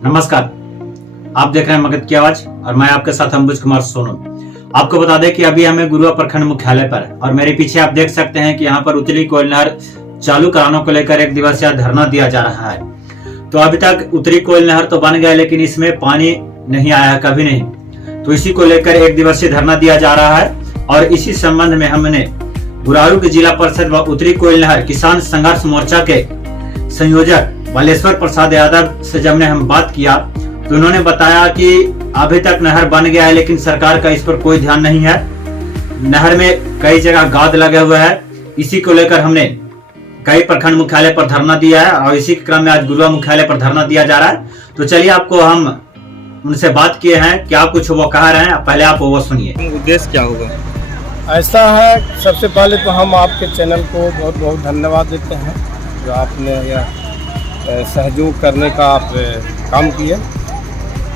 नमस्कार, आप देख रहे हैं मगध की आवाज और मैं आपके साथ अंबुज कुमार सोनू। आपको बता दें कि अभी हमें गुरुआ प्रखंड मुख्यालय पर और मेरे पीछे आप देख सकते हैं कि यहाँ पर उतली कोयल नहर चालू कराने को लेकर एक दिवसीय धरना दिया जा रहा है। तो अभी तक उतली कोयल नहर तो बन गया, लेकिन इसमें पानी नहीं आया, कभी नहीं। तो इसी को लेकर एक दिवसीय धरना दिया जा रहा है और इसी संबंध में हमने गुरारू की जिला परिषद व उतली कोयल नहर किसान संघर्ष मोर्चा के संयोजक बालेश्वर प्रसाद यादव से जब हम बात किया तो उन्होंने बताया कि अभी तक नहर बन गया है, लेकिन सरकार का इस पर कोई ध्यान नहीं है। नहर में कई जगह गाद लगे हुए हैं। इसी को लेकर हमने कई प्रखंड मुख्यालय पर धरना दिया है और इसी के क्रम में आज गुरुआ मुख्यालय पर धरना दिया जा रहा है। तो चलिए आपको हम उनसे बात किए हैं, क्या कुछ वो कह रहे हैं, पहले आप वो सुनिए। उद्देश्य क्या होगा? ऐसा है, सबसे पहले तो हम आपके चैनल को बहुत बहुत धन्यवाद देते हैं जो आपने यह सहयोग करने का आप काम किए।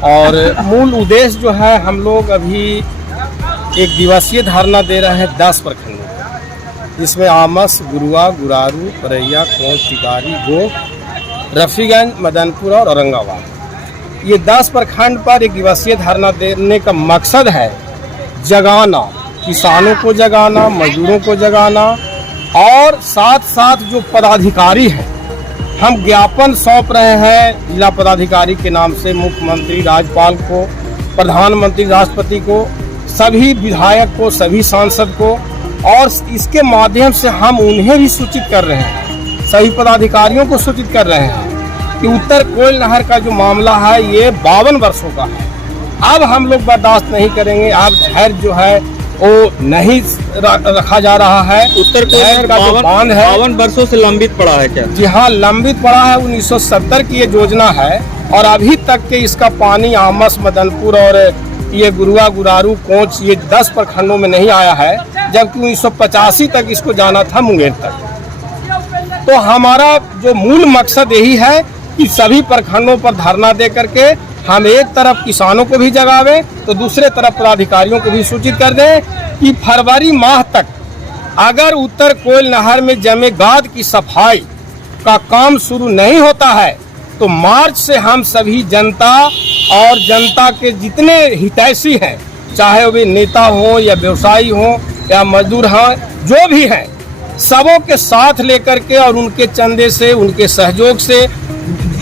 और मूल उद्देश्य जो है, हम लोग अभी एक दिवसीय धरना दे रहे हैं 10 प्रखंडों में, जिसमें आमस, गुरुआ, गुरारू, परैया, कोंच, टिकारी, गो, रफीगंज, मदनपुर और औरंगाबाद। ये 10 प्रखंड पर एक दिवसीय धरना देने का मकसद है जगाना, किसानों को जगाना, मजदूरों को जगाना और साथ साथ जो पदाधिकारी हैं, हम ज्ञापन सौंप रहे हैं जिला पदाधिकारी के नाम से मुख्यमंत्री, राज्यपाल को, प्रधानमंत्री, राष्ट्रपति को, सभी विधायक को, सभी सांसद को, और इसके माध्यम से हम उन्हें भी सूचित कर रहे हैं, सभी पदाधिकारियों को सूचित कर रहे हैं कि उत्तर कोयल नहर का जो मामला है ये 52 वर्षों का है। अब हम लोग बर्दाश्त नहीं करेंगे। अब धैर्य जो है वो नहीं रखा जा रहा है। उत्तर कोयल का जो बांध है 52 वर्षों से लंबित पड़ा है क्या? जी हाँ, लंबित पड़ा है। 1970 की ये योजना है और अभी तक के इसका पानी आमस, मदनपुर और ये गुरुआ, गुरारू, कोंच, ये 10 प्रखंडों में नहीं आया है, जबकि 1985 तक इसको जाना था मुंगेर तक। तो हमारा जो मूल मकसद यही है कि सभी प्रखंडों पर धरना दे करके हम एक तरफ किसानों को भी जगावें तो दूसरे तरफ पदाधिकारियों को भी सूचित कर दें कि फरवरी माह तक अगर उत्तर कोयल नहर में जमे गाद की सफाई का काम शुरू नहीं होता है तो मार्च से हम सभी जनता और जनता के जितने हितैषी हैं, चाहे वे नेता हों या व्यवसायी हों या मजदूर हों, जो भी हैं, सबों के साथ लेकर के और उनके चंदे से, उनके सहयोग से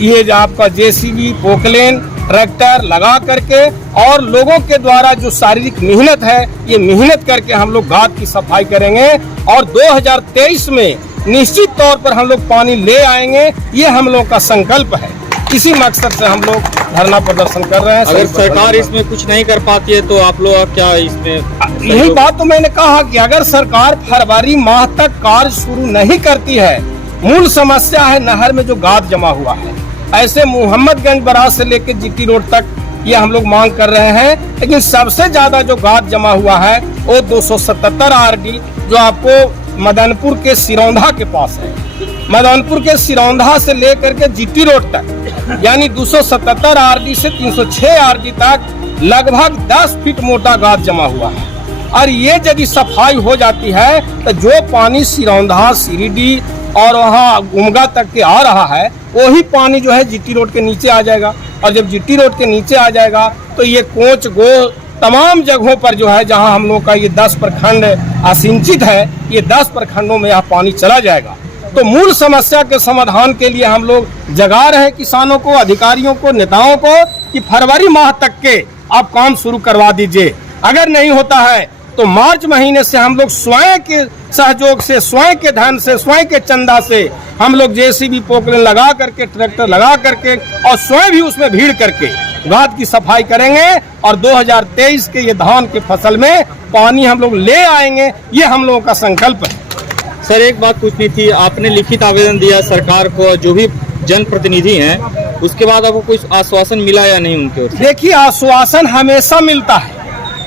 ये आपका जेसीबी, पोकलेन, ट्रैक्टर लगा करके और लोगों के द्वारा जो शारीरिक मेहनत है, ये मेहनत करके हम लोग गाद की सफाई करेंगे और 2023 में निश्चित तौर पर हम लोग पानी ले आएंगे। ये हम लोग का संकल्प है। इसी मकसद से हम लोग धरना प्रदर्शन कर रहे हैं। अगर सरकार इसमें कुछ नहीं कर पाती है तो आप लोग क्या इसमें? यही बात तो मैंने कहा कि अगर सरकार फरवरी माह तक कार्य शुरू नहीं करती है, मूल समस्या है नहर में जो गाद जमा हुआ है। ऐसे मोहम्मदगंज बराज से लेकर जीटी रोड तक ये हम लोग मांग कर रहे हैं, लेकिन सबसे ज्यादा जो गाद जमा हुआ है वो 277 आरडी जो आपको मदनपुर के सिरौंधा के पास है। मदनपुर के सिरौंधा से लेकर के जीटी रोड तक, यानी 277 आरडी से 306 आरडी तक लगभग 10 फीट मोटा गाद जमा हुआ है। और ये यदि सफाई हो जाती है तो जो पानी सिरौंधा, सिरीडी और वहाँ गुमगा तक के आ रहा है, वही पानी जो है जीटी रोड के नीचे आ जाएगा। और जब जीटी रोड के नीचे आ जाएगा तो ये कोंच, गो, तमाम जगहों पर जो है जहां हम लोग का ये 10 प्रखंड आसिंचित है, ये 10 प्रखंडों में यह पानी चला जाएगा। तो मूल समस्या के समाधान के लिए हम लोग जगा रहे हैं किसानों को, अधिकारियों को, नेताओं को कि फरवरी माह तक के आप काम शुरू करवा दीजिए। अगर नहीं होता है तो मार्च महीने से हम लोग स्वयं के सहयोग से, स्वयं के धन से, स्वयं के चंदा से हम लोग जेसीबी, पोकलेन लगा करके, ट्रैक्टर लगा करके और स्वयं भी उसमें भीड़ करके गाद की सफाई करेंगे और 2023 के ये धान के फसल में पानी हम लोग ले आएंगे। ये हम लोगों का संकल्प है। सर, एक बात पूछनी थी, आपने लिखित आवेदन दिया सरकार को, जो भी जनप्रतिनिधि हैं, उसके बाद आपको कुछ आश्वासन मिला या नहीं उनके ओर से? देखिए, आश्वासन हमेशा मिलता है,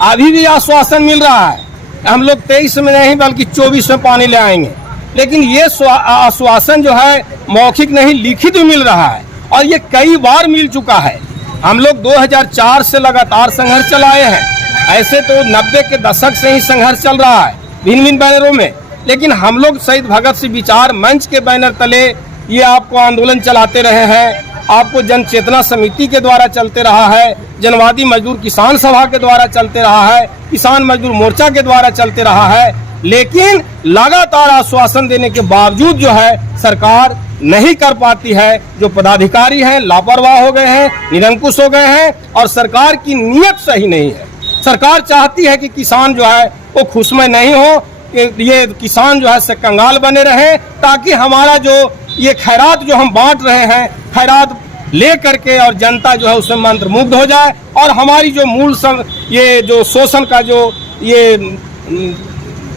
अभी भी आश्वासन मिल रहा है। हम लोग 23 में नहीं बल्कि 24 में पानी ले आएंगे, लेकिन ये आश्वासन जो है मौखिक नहीं, लिखित भी मिल रहा है और ये कई बार मिल चुका है। हम लोग 2004 से लगातार संघर्ष चलाए हैं। ऐसे तो 90 के दशक से ही संघर्ष चल रहा है भिन्न भिन्न बैनरों में, लेकिन हम लोग शहीद भगत सिंह विचार मंच के बैनर तले ये आपको आंदोलन चलाते रहे हैं, आपको जन चेतना समिति के द्वारा चलते रहा है, जनवादी मजदूर किसान सभा के द्वारा चलते रहा है, किसान मजदूर मोर्चा के द्वारा चलते रहा है, लेकिन लगातार आश्वासन देने के बावजूद जो है सरकार नहीं कर पाती है। जो पदाधिकारी हैं लापरवाह हो गए हैं, निरंकुश हो गए हैं और सरकार की नीयत सही नहीं है। सरकार चाहती है कि किसान जो है वो खुशमय नहीं हो, कि ये किसान जो है से कंगाल बने रहे, ताकि हमारा जो ये खैरात जो हम बांट रहे हैं, खैरात ले करके और जनता जो है उसमें मंत्रमुग्ध हो जाए और हमारी जो मूल ये जो शोषण का जो ये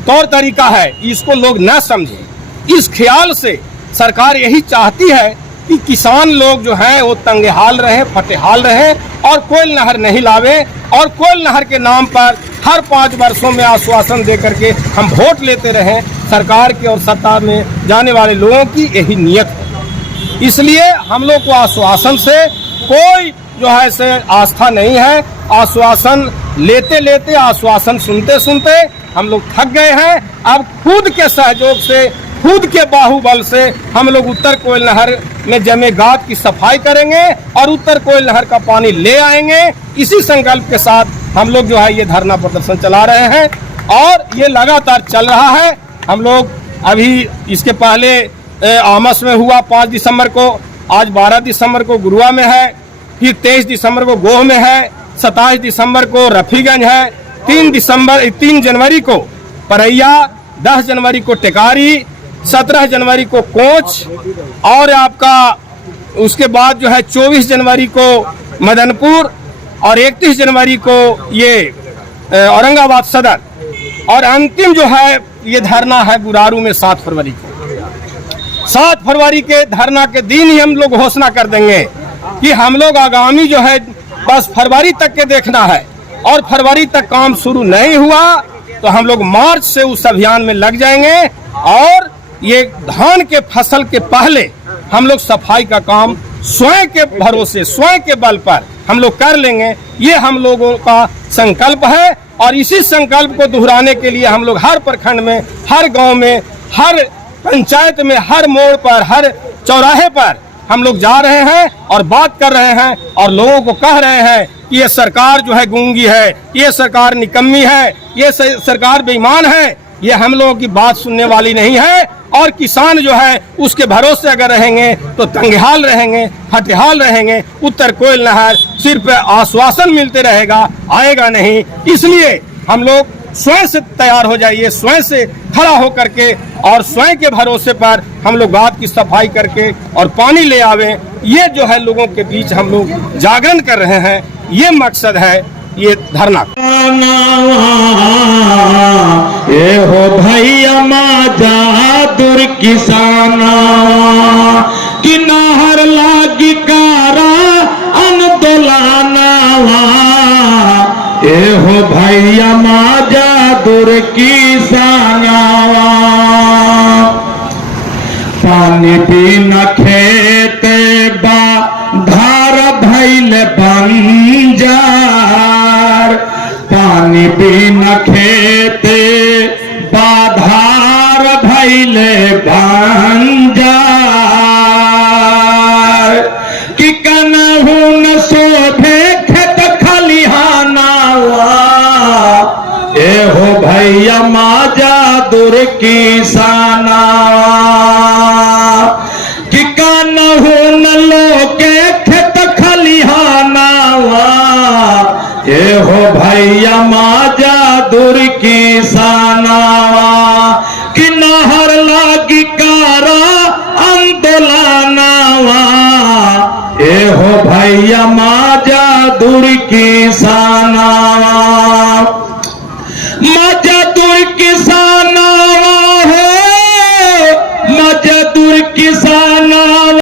तौर तरीका है इसको लोग न समझें। इस ख्याल से सरकार यही चाहती है कि किसान लोग जो हैं वो तंगेहाल रहे, फटेहाल रहे और कोयल नहर नहीं लावे, और कोयल नहर के नाम पर हर 5 वर्षों में आश्वासन दे करके हम वोट लेते रहें। सरकार के और सत्ता में जाने वाले लोगों की यही नियत है। इसलिए हम लोग को आश्वासन से कोई जो है से आस्था नहीं है। आश्वासन लेते लेते, आश्वासन सुनते सुनते हम लोग थक गए हैं। अब खुद के सहयोग से, खुद के बाहुबल से हम लोग उत्तर कोयल नहर में जमे गाद की सफाई करेंगे और उत्तर कोयल नहर का पानी ले आएंगे। इसी संकल्प के साथ हम लोग जो है ये धरना प्रदर्शन चला रहे हैं और ये लगातार चल रहा है। हम लोग अभी इसके पहले आमस में हुआ 5 दिसंबर को, आज 12 दिसंबर को गुरुआ में है, फिर 23 दिसंबर को गोह में है, 27 दिसंबर को रफीगंज है, 3 जनवरी को परैया, 10 जनवरी को टेकारी, 17 जनवरी को कोंच और आपका उसके बाद जो है 24 जनवरी को मदनपुर और 31 जनवरी को ये औरंगाबाद सदर, और अंतिम जो है ये धरना है गुरारू में 7 फरवरी को। 7 फरवरी के धरना के दिन ही हम लोग घोषणा कर देंगे कि हम लोग आगामी जो है बस फरवरी तक के देखना है, और फरवरी तक काम शुरू नहीं हुआ तो हम लोग मार्च से उस अभियान में लग जाएंगे और ये धान के फसल के पहले हम लोग सफाई का काम स्वयं के भरोसे, स्वयं के बल पर हम लोग कर लेंगे। ये हम लोगों का संकल्प है और इसी संकल्प को दोहराने के लिए हम लोग हर प्रखंड में, हर गांव में, हर पंचायत में, हर मोड़ पर, हर चौराहे पर हम लोग जा रहे हैं और बात कर रहे हैं और लोगों को कह रहे हैं कि ये सरकार जो है गूंगी है, ये सरकार निकम्मी है, ये सरकार बेईमान है, ये हम लोगों की बात सुनने वाली नहीं है। और किसान जो है उसके भरोसे अगर रहेंगे तो तंगहाल रहेंगे, फटेहाल रहेंगे। उत्तर कोयल नहर सिर्फ आश्वासन मिलते रहेगा, आएगा नहीं। इसलिए हम लोग स्वयं से तैयार हो जाइए, स्वयं से खड़ा होकर के और स्वयं के भरोसे पर हम लोग गाद की सफाई करके और पानी ले आवे। ये जो है लोगों के बीच हम लोग जागरण कर रहे हैं, ये मकसद है ये धरना। ए हो भैया माजा दुर किसाना कि नहर लागी कारा अंदोलनावा। ए हो भैया माजा दुर किसानावा पानी बिना खेते बा धार भैल बंजार। पानी बिना खेते बाधार भैले बंजार। कि कनहु न शोभे खेत खलिहानावा। ए हो भैया माजा दुर किसाना कि कनहु न लोके खेत खलिहानावा। ए हो भैया माजा दुर किसानावा कि नहर लागी कारा अंदोलनावा। ए हो भैया माजा दुर किसानावा। माजा दुर किसान